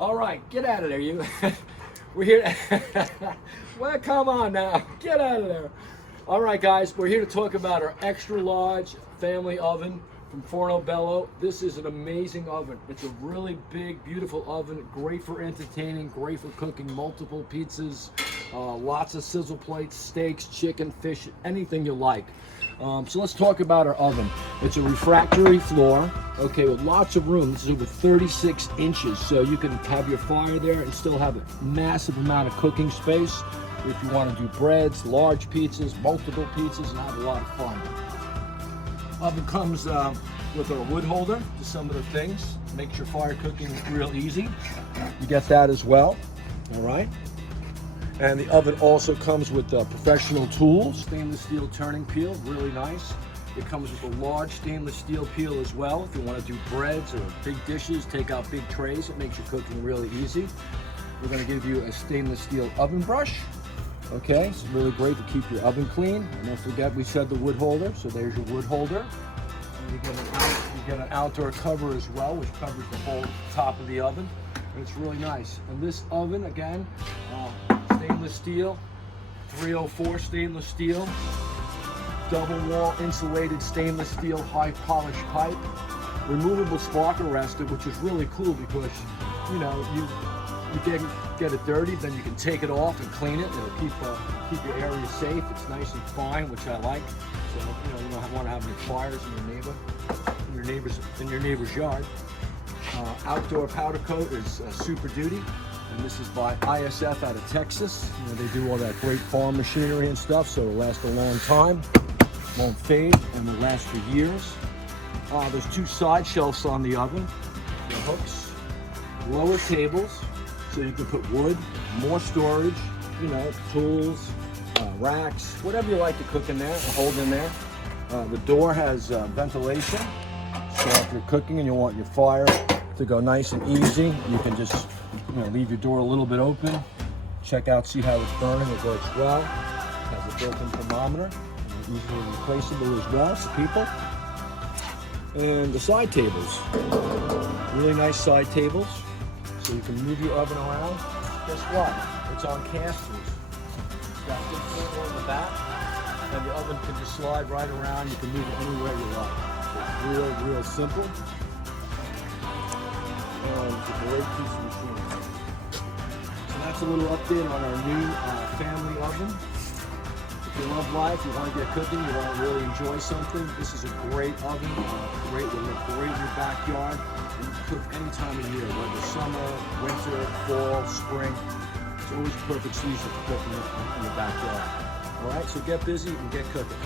All right, get out of there, you. We're here. Well, come on now, get out of there. All right, guys, we're here to talk about our extra large family oven from Forno Bello. This is an amazing oven. It's a really big, beautiful oven, great for entertaining, great for cooking multiple pizzas, lots of sizzle plates, steaks, chicken, fish, anything you like. So let's talk about our oven. It's a refractory floor, okay, with lots of room. This is over 36 inches, so you can have your fire there and still have a massive amount of cooking space if you want to do breads, large pizzas, multiple pizzas, and have a lot of fun. Oven comes with a wood holder to some of the things. Makes your fire cooking real easy. You get that as well, all right? And the oven also comes with professional tools, stainless steel turning peel, really nice. It comes with a large stainless steel peel as well. If you want to do breads or big dishes, take out big trays, it makes your cooking really easy. We're going to give you a stainless steel oven brush. Okay, it's really great to keep your oven clean. And don't forget we said the wood holder, so there's your wood holder. And you get an outdoor cover as well, which covers the whole top of the oven. And it's really nice. And this oven, again, stainless steel, 304 stainless steel, double wall insulated stainless steel high polished pipe, removable spark arrestor, which is really cool because you know you get it dirty, then you can take it off and clean it. It'll keep your area safe. It's nice and fine, which I like. So you don't want to have any fires in your neighbor's yard. Outdoor powder coat is Super Duty. And this is by ISF out of Texas. You know, they do all that great farm machinery and stuff, so it'll last a long time, won't fade, and will last for years. There's two side shelves on the oven, the hooks, lower tables, so you can put wood, more storage, you know, tools, racks, whatever you like to cook in there, or hold in there. The door has ventilation, so if you're cooking and you want your fire to go nice and easy, you can just leave your door a little bit open, check out, see how it's burning. It works well. It has a built-in thermometer, easily replaceable as well for people. And the side tables, really nice side tables, so you can move your oven around. Guess what? It's on casters. It's got a good handle on the back, and the oven can just slide right around. You can move it anywhere you like. So it's real simple. And it's a great piece of machinery. So that's a little update on our new family oven. If you love life, you want to get cooking, you want to really enjoy something, this is a great oven. Will look great in your backyard. You can cook any time of year, whether summer, winter, fall, spring. It's always a perfect season for cooking in the backyard. All right, so get busy and get cooking.